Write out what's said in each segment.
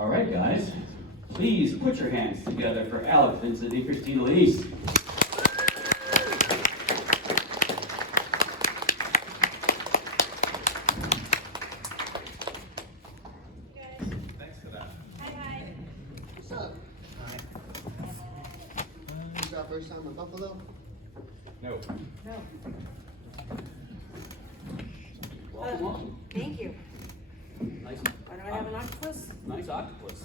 All right, guys. Please put your hands together for Alex, Vincent, and Christine Elise. Thanks for that. Hi. What's up? Hi. This is our first time in Buffalo? No. No. Welcome. Thank you. Nice, Why do I have an octopus? nice octopus.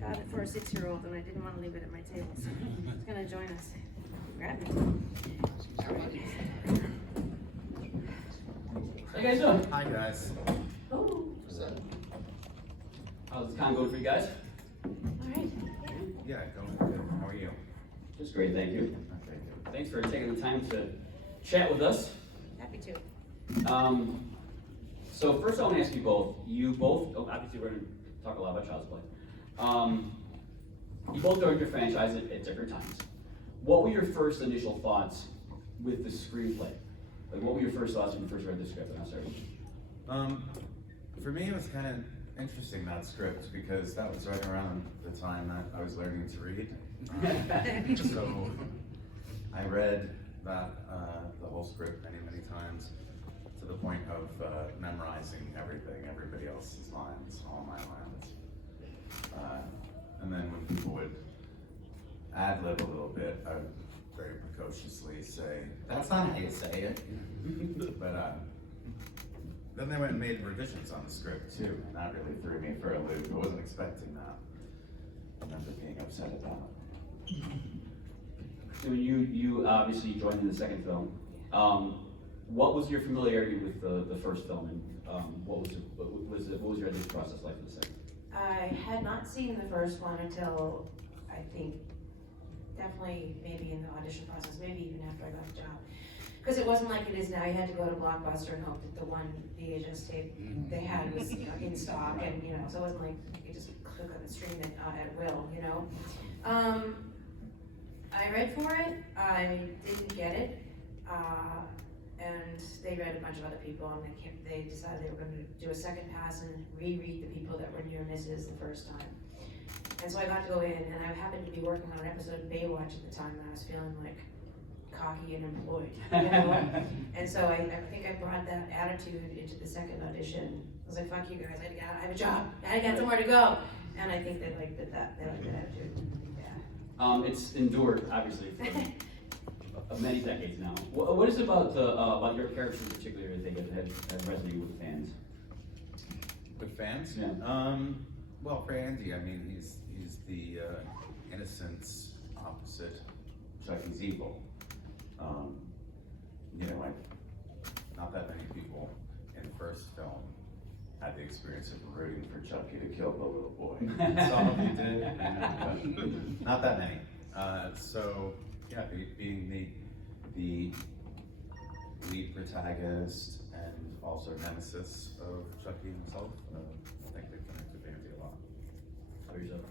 Got it for a 6-year-old and I didn't want to leave it at my table, so it's gonna join us. Grab it. How you guys doing? Hi, guys. Oh, What's up? How's the con going for you guys? all right. Yeah, going good. How are you? Just great, thank you. Okay, good. Thanks for taking the time to chat with us. Happy to. So first I want to ask you both, obviously we're going to talk a lot about Child's Play. You both joined your franchise at different times. What were your first initial thoughts with the screenplay? Like, what were your first thoughts when you first read the script? And I'll start with you. For me, it was kind of interesting, that script, because that was right around the time that I was learning to read. So I read that, the whole script many, many times, to the point of memorizing everything, everybody else's lines, all my lines. And then when people would ad-lib a little bit, I would very precociously say, "That's not how you say it." But then they went and made revisions on the script too, and that really threw me for a loop. I wasn't expecting that. I remember being upset about it. So you obviously joined in the second film. What was your familiarity with the first film, and what was your editing process like for the second? I had not seen the first one until, I think, definitely maybe in the audition process, maybe even after I got the job. Because it wasn't like it is now, you had to go to Blockbuster and hope that the one VHS tape they had was in stock, and so it wasn't like you could just click on and stream it at will, I read for it, I didn't get it, and they read a bunch of other people, and they decided they were going to do a second pass and reread the people that were near misses the first time. And so I got to go in, and I happened to be working on an episode of Baywatch at the time, and I was feeling like cocky and employed, And so I think I brought that attitude into the second audition. I was like, "Fuck you guys! I have a job. I got somewhere to go." And I think they liked that. They liked that attitude. Yeah. It's endured, obviously, for many decades now. What is it about your character in particular that think has resonated with fans? With fans? Yeah. Well, for Andy, I mean, he's the innocence opposite Chucky's evil. Not that many people in the first film had the experience of rooting for Chucky to kill the little boy. Some of you did, but not that many. So yeah, being the lead protagonist and also nemesis of Chucky himself, I think they connected with Andy a lot. How about yourself?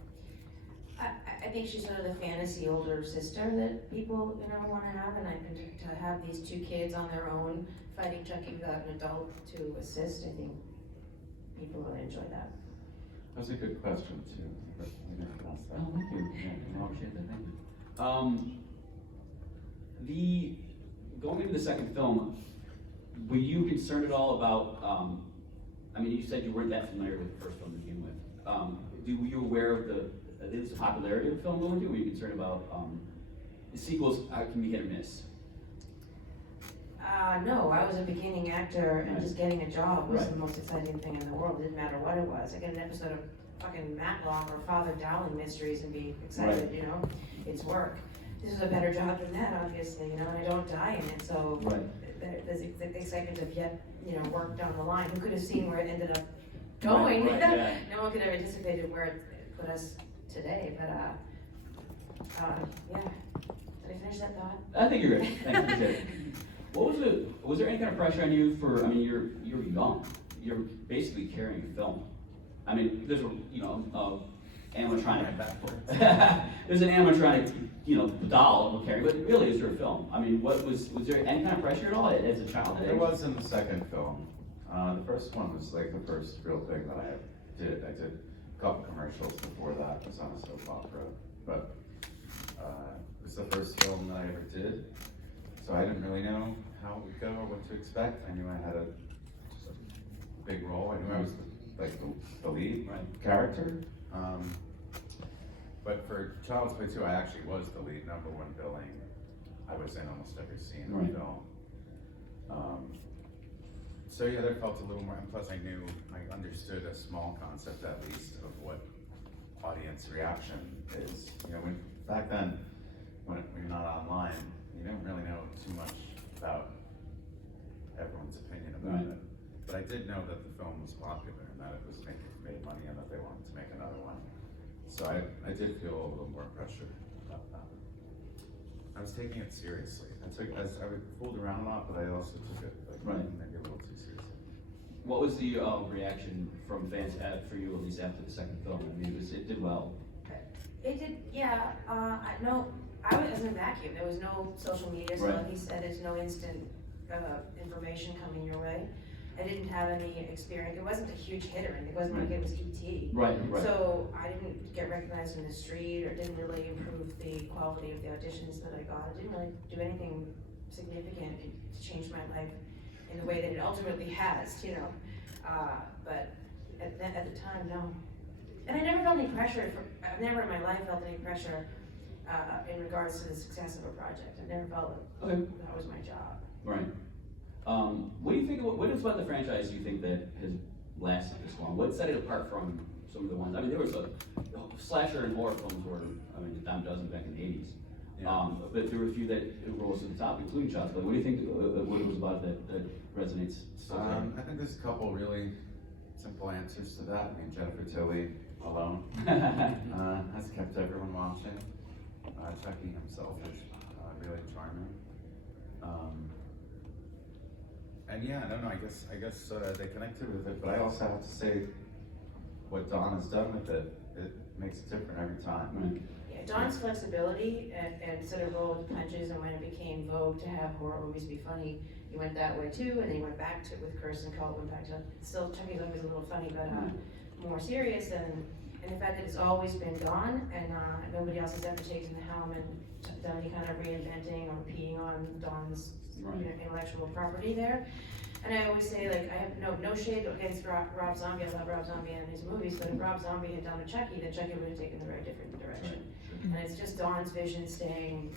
I think she's sort of the fantasy older sister that people, want to have, and I think to have these two kids on their own fighting Chucky without an adult to assist, I think people will enjoy that. That was a good question too. We didn't ask that. Oh, thank you. Yeah, I appreciate that. Thank you. Going into the second film, were you concerned at all about? You said you weren't that familiar with the first film to begin with. Were you aware of the popularity of the film going to? Were you concerned about the sequels can be hit or miss? No, I was a beginning actor, and Right. just getting a job was Right. the most exciting thing in the world. It didn't matter what it was. I get an episode of fucking Matlock or Father Dowling Mysteries and be excited, Right. It's work. This is a better job than that, obviously, and I don't die in it, so there's the excitement of yet, work down the line. Who could have seen where it ended up going? Right, yeah. No one could have anticipated where it put us today, but yeah. Did I finish that thought? I think you're good. Thank you. Was there any kind of pressure on you for? You're young. You're basically carrying a film. There's animatronic. There's an animatronic, doll we'll carry, but really, is there a film? Was there any kind of pressure at all as a child? There was in the second film. The first one was like the first real thing that I did. I did a couple commercials before that, was on a soap opera, but, it was the first film that I ever did, so I didn't really know how it would go or what to expect. I knew I had a big role, I knew I was the lead character. But for Child's Play 2, I actually was the lead, #1 billing. I was in almost every scene in the film. So yeah, that felt a little more, and plus I understood a small concept at least of what audience reaction is. You know, back then, when you're not online, you don't really know too much about everyone's opinion about it. But I did know that the film was popular and that it was made money and that they wanted to make another one. So I did feel a little more pressure about that. I was taking it seriously. I fooled around a lot, but I also took it maybe a little too seriously. What was the reaction from fans for you, at least after the second film? I mean, it did well. It did, yeah. I was in a vacuum. There was no social media, so like he said, there's no instant information coming your way. I didn't have any experience. It wasn't a huge hit or anything. It wasn't like it was E.T. Right. So I didn't get recognized in the street, or didn't really improve the quality of the auditions that I got. It didn't really do anything significant to change my life in the way that it ultimately has, you know. But at the time, no. And I never felt any pressure. I've never in my life felt any pressure in regards to the success of a project. I never felt like that was my job. Right. What do you think? What is about the franchise you think that has lasted this long? What set it apart from some of the ones? I mean, there was slasher and horror films were, I mean, a dime dozen back in the '80s. Yeah. But there were a few that rose to the top, including Child's Play. What do you think? What it was about that resonates? I think there's a couple really simple answers to that. I mean, Jennifer Tilly alone has kept everyone watching. Chucky himself is really charming. And yeah, I don't know, I guess they connected with it, but I also have to say what Dawn has done with it makes it different every time. Right. Yeah, Dawn's flexibility and sort of roll with the punches, and when it became vogue to have horror movies be funny, he went that way too, and then he went back to with Kirsten Cole, went back to, still Chucky's always a little funny, but more serious, and the fact that it's always been Dawn, and nobody else has ever taken the helm and done any kind of reinventing or peeing on Dawn's intellectual property there. And I always say, like, I have no shade against Rob Zombie. I love Rob Zombie and his movies, but if Rob Zombie had done a Chucky, then Chucky would have taken a very different direction. Right. And it's just Dawn's vision staying,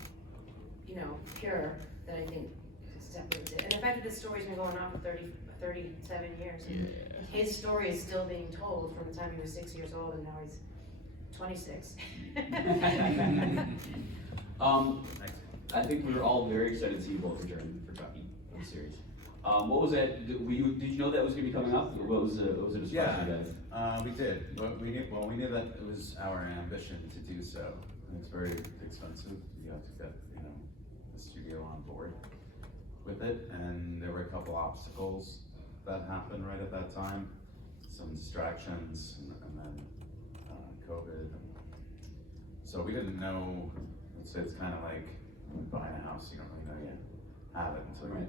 you know, pure, that I think separates it. And the fact that this story's been going on for 37 years. Yeah. His story is still being told from the time he was 6 years old, and now he's 26. I think we were all very excited to see you both return for Chucky in the series. What was that? Did you know that was going to be coming up? Or what was it a surprise to you guys? We did. But we knew that it was our ambition to do so. And it's very expensive. You have to get, you know, the studio on board with it. And there were a couple obstacles that happened right at that time. Some distractions, and then COVID. So we didn't know. It's kind of like buying a house. You don't really know you have it until you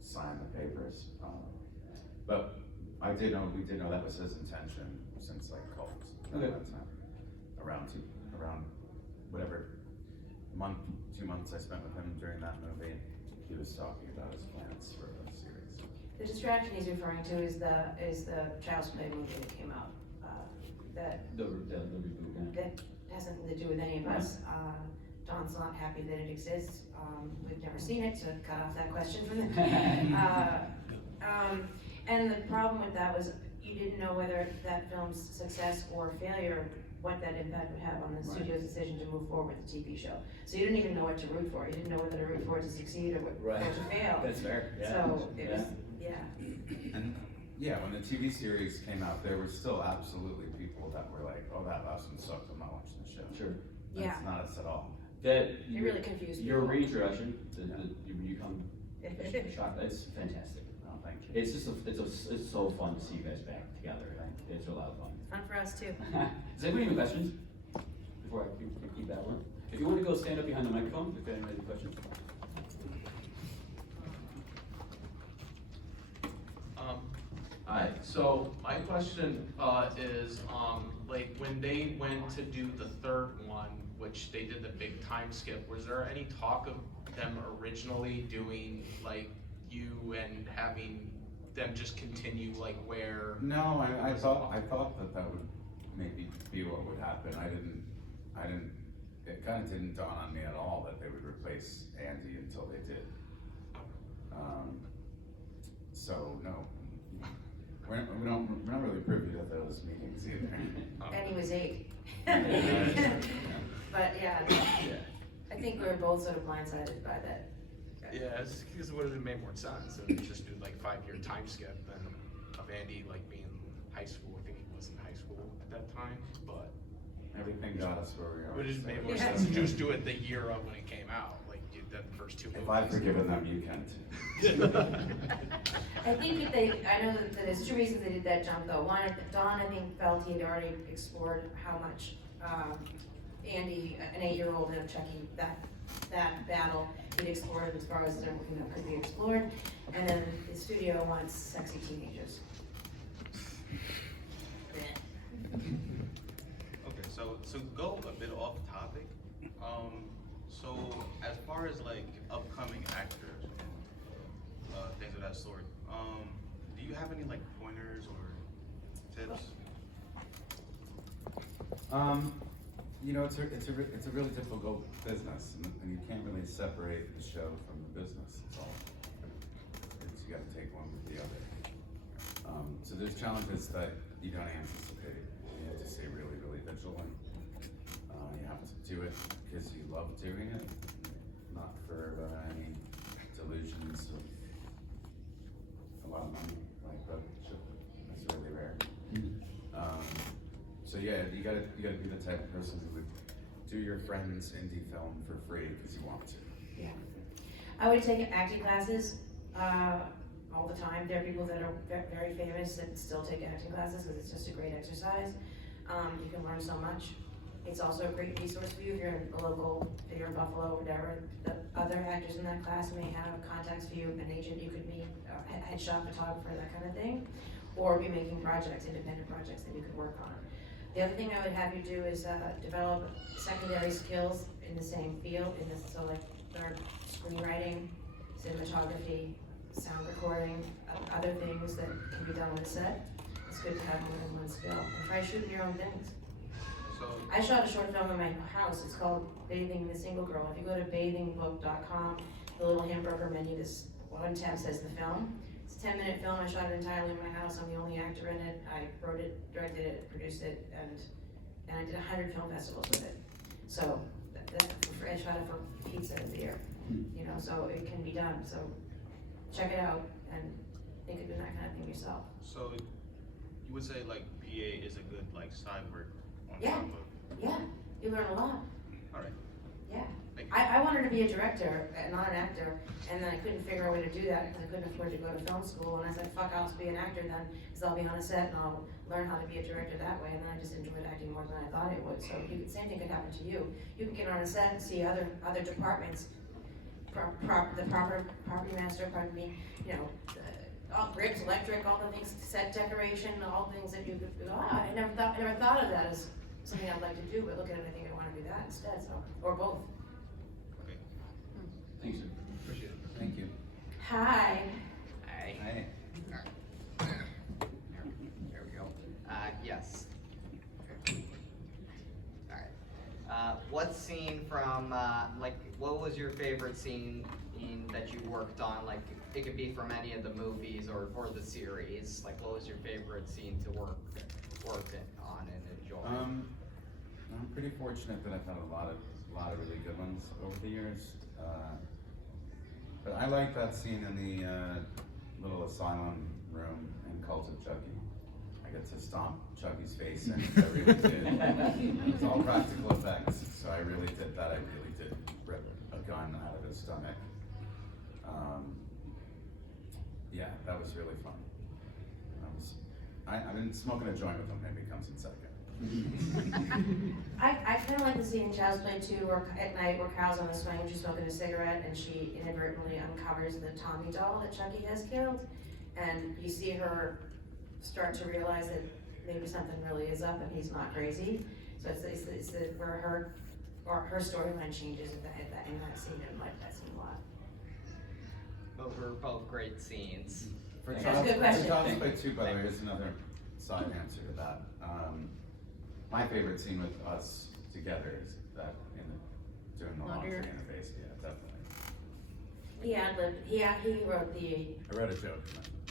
sign the papers. But we did know that was his intention since like Cult at that time. Around whatever month, 2 months I spent with him during that movie, he was talking about his plans for the series. The distraction he's referring to is the Child's Play movie that came out. The reboot. That has nothing to do with any of us. Dawn's not happy that it exists. We've never seen it, so cut off that question from the. And the problem with that was you didn't know whether that film's success or failure, what that impact would have on the studio's decision to move forward with the TV show. So you didn't even know what to root for. You didn't know whether to root for it to succeed or what to fail. That's fair. Yeah. So it was, And yeah, when the TV series came out, there were still absolutely people that were like, "Oh, that last one sucked. I'm not watching the show." Sure. Yeah. It's not us at all. It really confused me. Your reintroduction, you come shocked. It's fantastic. Oh, thank you. It's just it's so fun to see you guys back together. It's a lot of fun. Fun for us too. Does anybody have any questions before I keep that one? If you want to go stand up behind the microphone, if anyone has any questions. Hi, so my question, is, like, when they went to do the third one, which they did the big time skip, was there any talk of them originally doing, like, you and having them just continue, like, where? No, I thought that would maybe be what would happen. I didn't, it kinda didn't dawn on me at all that they would replace Andy until they did. So, no, we're not really privy to those meetings either. And he was 8. Yeah. But yeah, Yeah. I think we were both sort of blindsided by that. Yeah, it's because it would have made more sense, and just do like 5-year time skip than of Andy like being in high school. I think he was in high school at that time, but Everything got us where we are. it would just made more Yeah. sense to just do it the year of when it came out, like you did the first 2 movies. If I've forgiven them, you can too. I think that I know that there's 2 reasons they did that jump though. One, Don, I think, felt he had already explored how much, Andy, an 8-year-old and Chucky, that battle, he'd explored as far as everything that could be explored. And then the studio wants sexy teenagers. Okay, so go a bit off topic. So as far as like upcoming actors and things of that sort, do you have any like pointers or tips? You know, it's a really difficult business, and you can't really separate the show from the business. It's all, you gotta take one with the other. So there's challenges that you don't anticipate. You have to stay really, really vigilant. You have to do it because you love doing it, not for any delusions of a lot of money, like that. That's really rare. So yeah, you gotta be the type of person who would do your friend's indie film for free because you want to. Yeah. I would take acting classes, all the time. There are people that are very famous that still take acting classes because it's just a great exercise. You can learn so much. It's also a great resource for you if you're in a local, if you're in Buffalo, whatever. The other actors in that class may have contacts for you, an agent you could meet, a headshot photographer, that kind of thing. Or be making projects, independent projects that you could work on. The other thing I would have you do is develop secondary skills in the same field, so like learn screenwriting, cinematography, sound recording, other things that can be done on the set. It's good to have more than one skill. And try shooting your own things. So I shot a short film in my house. It's called Bathing the Single Girl. If you go to bathingbook.com, the little hamburger menu, this one tab says the film. It's a 10-minute film. I shot it entirely in my house. I'm the only actor in it. I wrote it, directed it, produced it, and I did 100 film festivals with it. So I shot it for pizza and beer, you know, so it can be done. So check it out and think of doing that kind of thing yourself. so you would say like PA is a good like side work on Yeah. top of. Yeah, you learn a lot. All right. Yeah. Thank you. I wanted to be a director, not an actor, and then I couldn't figure out a way to do that because I couldn't afford to go to film school. And I said, fuck, I'll just be an actor then, because I'll be on a set and I'll learn how to be a director that way. And then I just enjoyed acting more than I thought it would. So same thing could happen to you. You can get on a set and see other departments, the property master, pardon me, you know, all grips, electric, all the things, set decoration, all things that you could go, I never thought of that as something I'd like to do, but look at it, I think I want to do that instead, so, or both. Okay. Thanks, sir. Appreciate it. Thank you. Hi. Hey, Hey. there we go. Yes. Alright. What scene from, like, what was your favorite scene that you worked on? Like, it could be from any of the movies or the series. Like, what was your favorite scene to work on and enjoy? I'm pretty fortunate that I've had a lot of really good ones over the years. But I like that scene in the little asylum room in Cult of Chucky. I get to stomp Chucky's face in. I really did. It's all practical effects, so I really did that. I really did rip a gun out of his stomach. Yeah, that was really fun. I've been smoking a joint with him, maybe comes in second. I kind of like the scene in Child's Play 2 or at night where Kyle's on the swing and she's smoking a cigarette and she inadvertently uncovers the Tommy doll that Chucky has killed. And you see her start to realize that maybe something really is up and he's not crazy. So it's where her storyline changes in that scene, and I like that scene a lot. Those were both great scenes. For That's a good question. Child's Play 2, by the way, here's another side answer to that. My favorite scene with us together is that doing the laundry interface, yeah, definitely. He wrote the, I read a joke.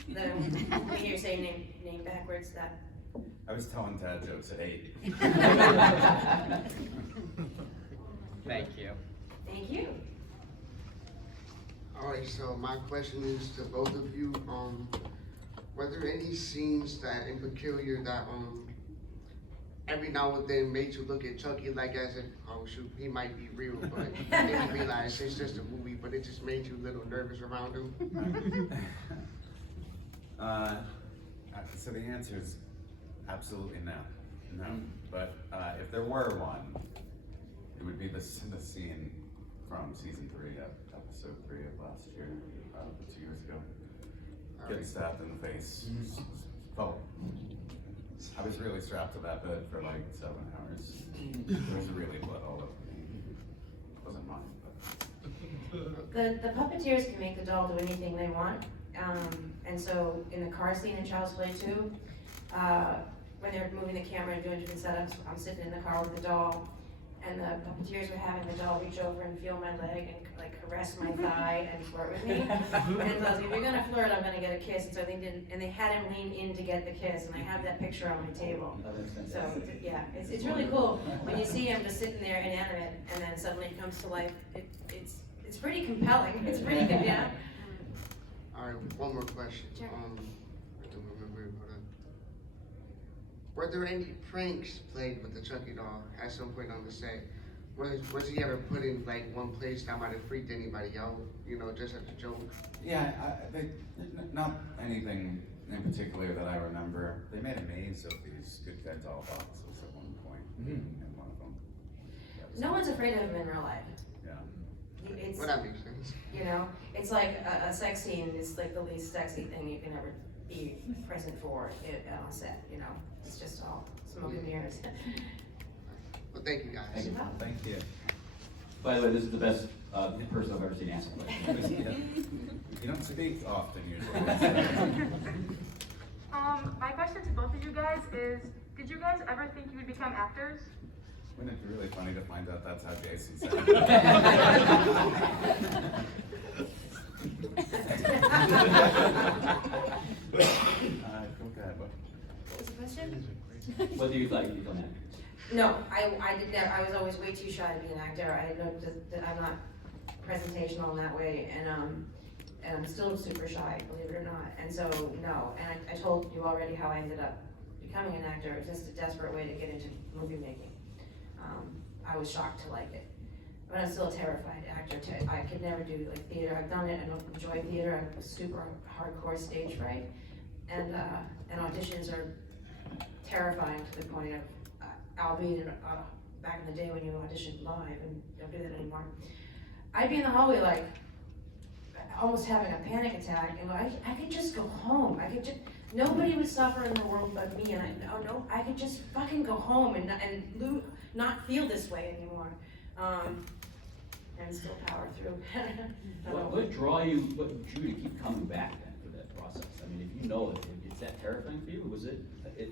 when you're saying name backwards, that. I was telling dad jokes at 8. Thank you. Thank you. Alright, so my question is to both of you, were there any scenes that in peculiar that, every now and then made you look at Chucky like as if, oh shoot, he might be real, but then you realize it's just a movie, but it just made you a little nervous around him? So the answer is absolutely no. But if there were one, it would be the scene from season 3, episode 3 of last year, 2 years ago. Getting stabbed in the face. I was really strapped to that bed for like 7 hours. There was really blood all over me. It wasn't mine, but. The puppeteers can make the doll do anything they want. And so in the car scene in Child's Play 2, when they're moving the camera and doing different setups, I'm sitting in the car with the doll, and the puppeteers were having the doll reach over and feel my leg and like caress my thigh and flirt with me. And so I was like, if you're gonna flirt, I'm gonna get a kiss. And so they didn't, and they had him lean in to get the kiss, and I have that picture on my table. So yeah, it's really cool when you see him just sitting there inanimate, and then suddenly he comes to life. It's pretty compelling. It's pretty good, yeah. Alright, one more question. Sure. I don't remember, hold on. Were there any pranks played with the Chucky doll at some point on the set? Was he ever put in like one place that might have freaked anybody out, you know, just as a joke? Yeah, not anything in particular that I remember. They made a maze of these good guy doll boxes at one point, in one of them. No one's afraid of him in real life. Yeah. It's, Well, that makes sense. you know, it's like a sex scene is like the least sexy thing you can ever be present for on a set, you know? It's just all smoke and mirrors. Well, thank you guys. Thank you. By the way, this is the best person I've ever seen answer questions. You don't speak often usually. My question to both of you guys is, did you guys ever think you would become actors? Wouldn't it be really funny to find out that's how Jason sounded? What was the question? What do you like to become an actor? No, I did never, I was always way too shy to be an actor. I know that I'm not presentational in that way, and I'm still super shy, believe it or not. And so, no, and I told you already how I ended up becoming an actor. It was just a desperate way to get into movie making. I was shocked to like it. But I'm still a terrified actor. I could never do like theater. I've done it, I don't enjoy theater. I'm a super hardcore stage fright. And auditions are terrifying to the point of, albeit back in the day when you auditioned live, and don't do that anymore. I'd be in the hallway like, almost having a panic attack, and I could just go home. I could just, nobody would suffer in the world but me, and I could just fucking go home and not feel this way anymore. And still power through. What drew you to keep coming back then for that process? I mean, if you know it's that terrifying for you, was it?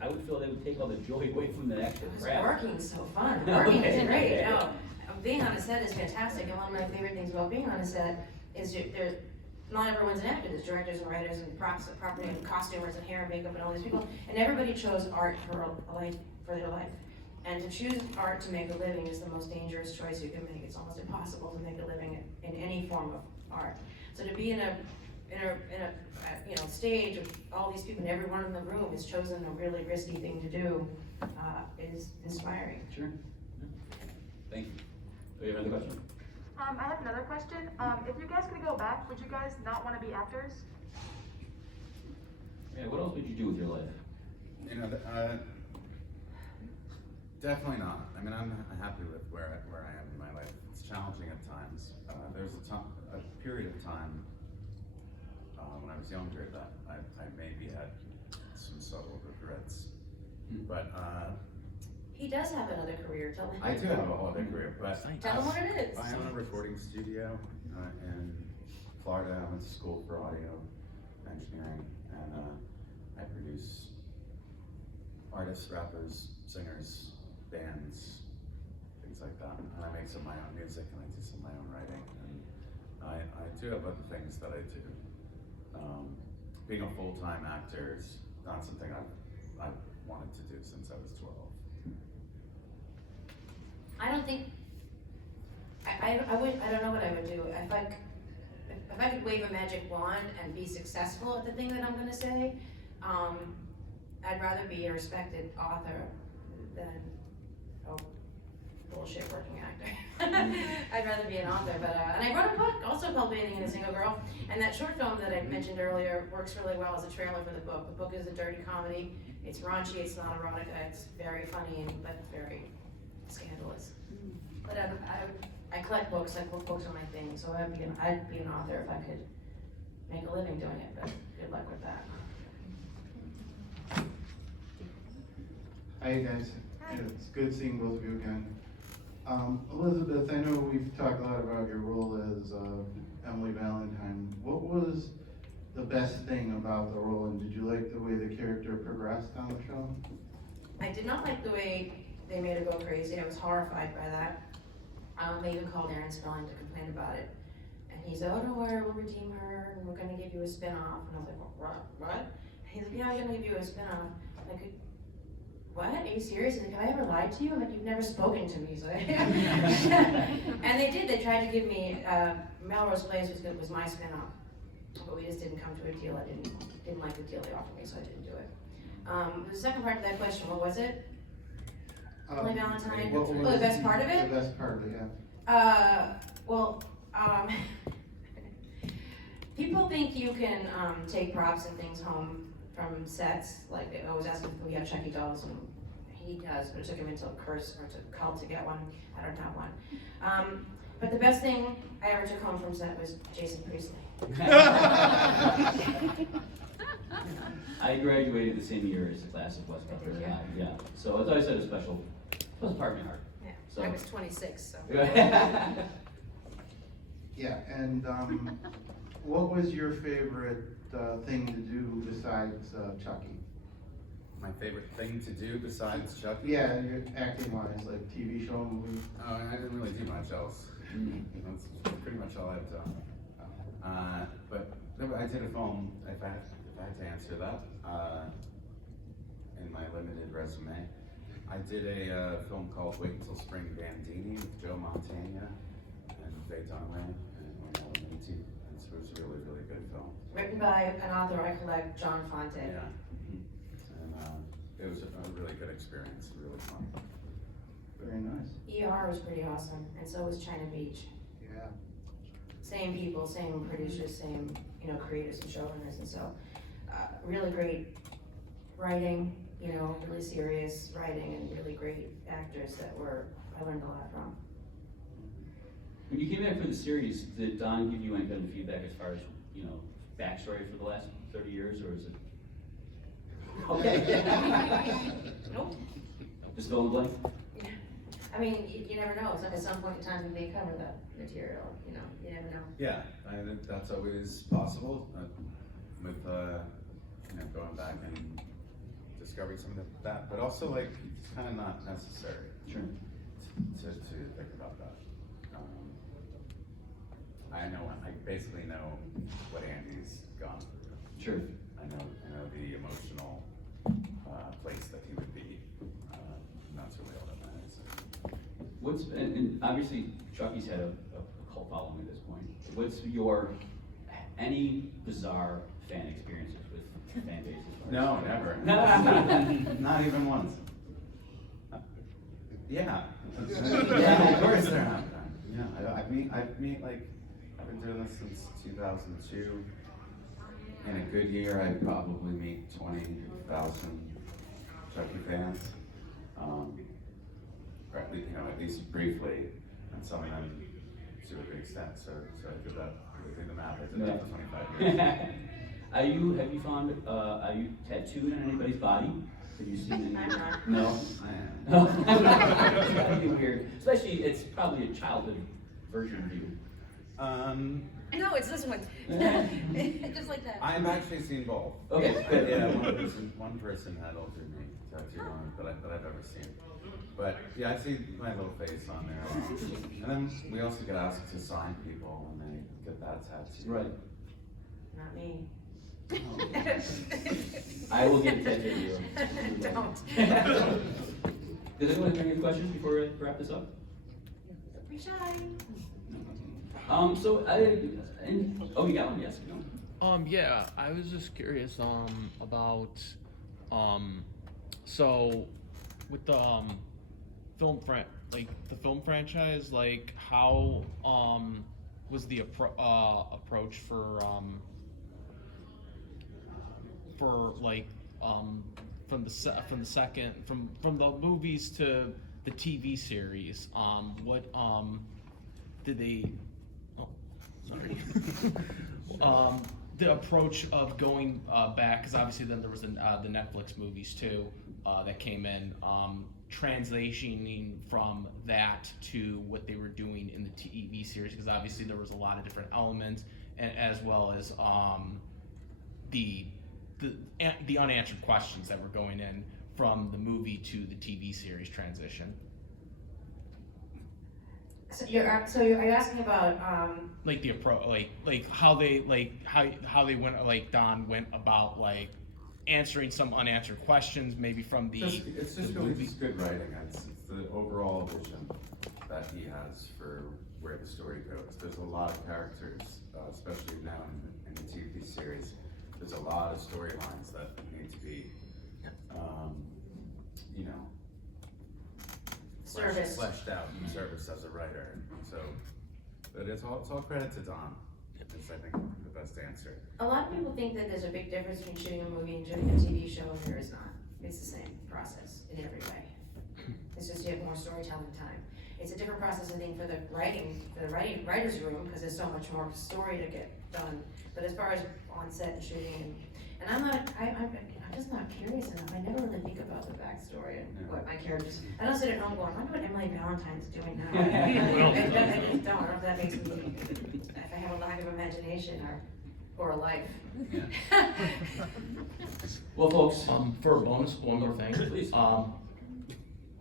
I would feel that would take all the joy away from the actual craft. Working's so fun. Working is great. No, being on a set is fantastic, and one of my favorite things about being on a set is not everyone's an actor. There's directors and writers and props and property and costumers and hair and makeup and all these people, and everybody chose art for their life. And to choose art to make a living is the most dangerous choice you can make. It's almost impossible to make a living in any form of art. So to be in a stage of all these people, and everyone in the room has chosen a really risky thing to do, is inspiring. Sure. Thank you. Do you have another question? I have another question. If you guys could go back, would you guys not want to be actors? Yeah, what else would you do with your life? You know, definitely not. I mean, I'm happy with where I am in my life. It's challenging at times. There's a period of time when I was younger that I maybe had some subtle regrets. Hmm. But, He does have another career, tell him. I do have a whole other career, but. Tell him what it is. I own a recording studio, in Florida. I went to school for audio engineering, and, I produce artists, rappers, singers, bands, things like that. And I make some of my own music, and I do some of my own writing, and I do have other things that I do. Being a full-time actor is not something I've wanted to do since I was 12. I don't think, I don't know what I would do. If I could wave a magic wand and be successful at the thing that I'm gonna say, I'd rather be a respected author than a bullshit working actor. I'd rather be an author, but, and I wrote a book also called Bathing in a Single Girl, and that short film that I mentioned earlier works really well as a trailer for the book. The book is a dirty comedy. It's raunchy, it's not erotica, it's very funny, but very scandalous. But I collect books, books are my thing, so I'd be an author if I could make a living doing it, but good luck with that. Hi guys, it's good seeing both of you again. Elizabeth, I know we've talked a lot about your role as Emily Valentine. What was the best thing about the role, and did you like the way the character progressed on the show? I did not like the way they made her go crazy. I was horrified by that. They even called Aaron Spelling to complain about it. And he said, oh, don't worry, we'll redeem her, and we're gonna give you a spin-off. And I was like, what? And he's like, yeah, we're gonna give you a spin-off. I'm like, what? Are you serious? He's like, have I ever lied to you? I'm like, you've never spoken to me. So and they did. They tried to give me, Melrose Place was my spin-off. But we just didn't come to a deal. I didn't like the deal they offered me, so I didn't do it. The second part of that question, what was it? Emily Valentine? What was Oh, the best part of it? The best part of it, yeah. Well, people think you can take props and things home from sets. Like they always ask if we have Chucky dolls, and he does, but it took him until Curse or to Cult to get one. I don't have one. But the best thing I ever took home from set was Jason Priestley. I graduated the same year as the class of West Butler. Did you? Yeah, so it's always had a special part in my heart. Yeah, So- I was 26, so. Yeah, and what was your favorite thing to do besides Chucky? My favorite thing to do besides Chucky? Yeah, your acting wise, like TV show, movie. Oh, I didn't really do much else. That's pretty much all I've done. But no, I did a film, if I had to answer that, in my limited resume. I did a film called Wait Until Spring Bandini with Joe Montana and Faye Dunaway and Ellen Minty. It was a really, really good film. Written by an author I collect, John Fonte. Yeah. And it was a really good experience, really fun. Very nice. ER was pretty awesome, and so was China Beach. Yeah. Same people, same producers, same, creators and showrunners, and so, really great writing, really serious writing, and really great actors I learned a lot from. When you came back for the series, did Don give you any kind of feedback as far as, backstory for the last 30 years, or is it? Okay. Nope. Just fill in the blank? I mean, you never know, it's like at some point in time, they cover the material, you never know. Yeah, I think that's always possible with going back and discovering some of that, but also like it's kind of not necessary. Sure. To think about that. I basically know what Andy's gone through. Sure. I know the emotional place that he would be. And that's really all that matters. And obviously Chucky's had a cult following at this point. What's any bizarre fan experiences with fan bases? No, never. Not even once. Yeah. Yeah, of course there have been. Yeah, I've been doing this since 2002. In a good year, I'd probably meet 20,000 Chucky fans. Or at least briefly, and some of them to a big extent. So I did the math. I did that for 25 years. Have you found, are you tattooed on anybody's body? Have you seen any? I'm not. No? I No? That'd be weird, especially, it's probably a childhood version of you. am. No, it's this one. Just like that. I've actually seen both. Okay, good. Yeah, one person had altered me tattooed on it that I've ever seen. But yeah, I see my little face on there a lot. And then we also get asked to sign people when they get that tattoo. Right. Not me. I will get a tattoo of you. Don't. Does anyone have any questions before we wrap this up? Be shy. So oh, you got one, yes, no? Yeah, I was just curious, about, so with the, the film franchise, like, how, was the approach for like, from the movies to the TV series, what, did they, sorry. The approach of going back, because obviously then there was the Netflix movies too that came in, translationing from that to what they were doing in the TV series, because obviously there was a lot of different elements, and as well as the unanswered questions that were going in from the movie to the TV series transition. So are you asking about, Like the approach, like how they went, like Don went about like answering some unanswered questions, maybe from It's just the really movie. just good writing. It's the overall vision that he has for where the story goes. There's a lot of characters, especially now in the TV series. There's a lot of storylines that need to be, you know, service? fleshed out in service as a writer. So, but it's all credit to Don. It's, I think, the best answer. A lot of people think that there's a big difference between shooting a movie and shooting a TV show, and there is not. It's the same process in every way. It's just you have more storytelling time. It's a different process, I think, for the writer's room, because there's so much more story to get done. But as far as on set and shooting, and I'm just not curious enough. I never really think about the backstory and what my characters. I don't sit at home going, I wonder what Emily Valentine's doing now. I just don't. I don't know if that makes me, if I have a lack of imagination or a life. Yeah. Well, folks, For a bonus, one more thing. Please.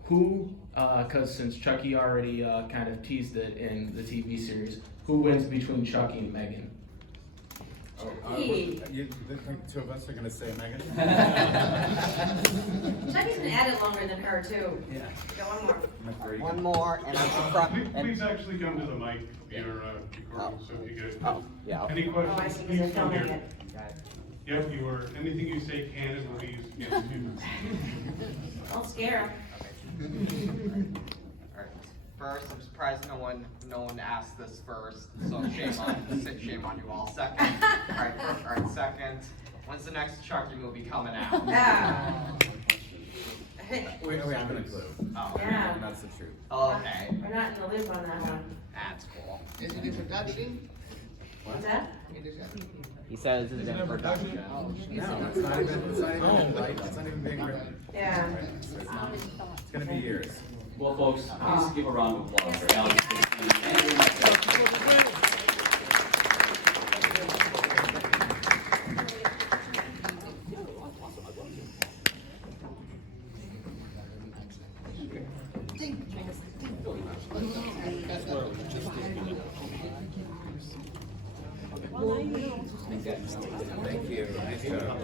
Who, cause since Chucky already, kind of teased it in the TV series, who wins between Chucky and Megan? Chucky. You think two of us are gonna say Megan? Chucky's been at it longer than her too. Yeah. Go one more. I'm afraid. One more, and I'm surprised. Please actually come to the mic, you're recording, so if you guys. Oh, yeah. Any Oh, I questions, see, because please they're come filming here. it. Yep, you are, anything you say can and will be used against you. Don't scare him. Alright, first, I'm surprised no one asked this first, so shame on you all. Second, alright, second, when's the next Chucky movie coming out? Ah. Wait, I'm gonna clue. Oh, Yeah. And that's the truth. oh, okay, We're not in the loop on that one. that's cool. Is it in production? What's that? He says it's in production. No, it's not even right. It's not even being written. Yeah. Right? So it's gonna be years. well, folks, please give a round of applause for Alex. Thank you very much. Thank you. Nice job.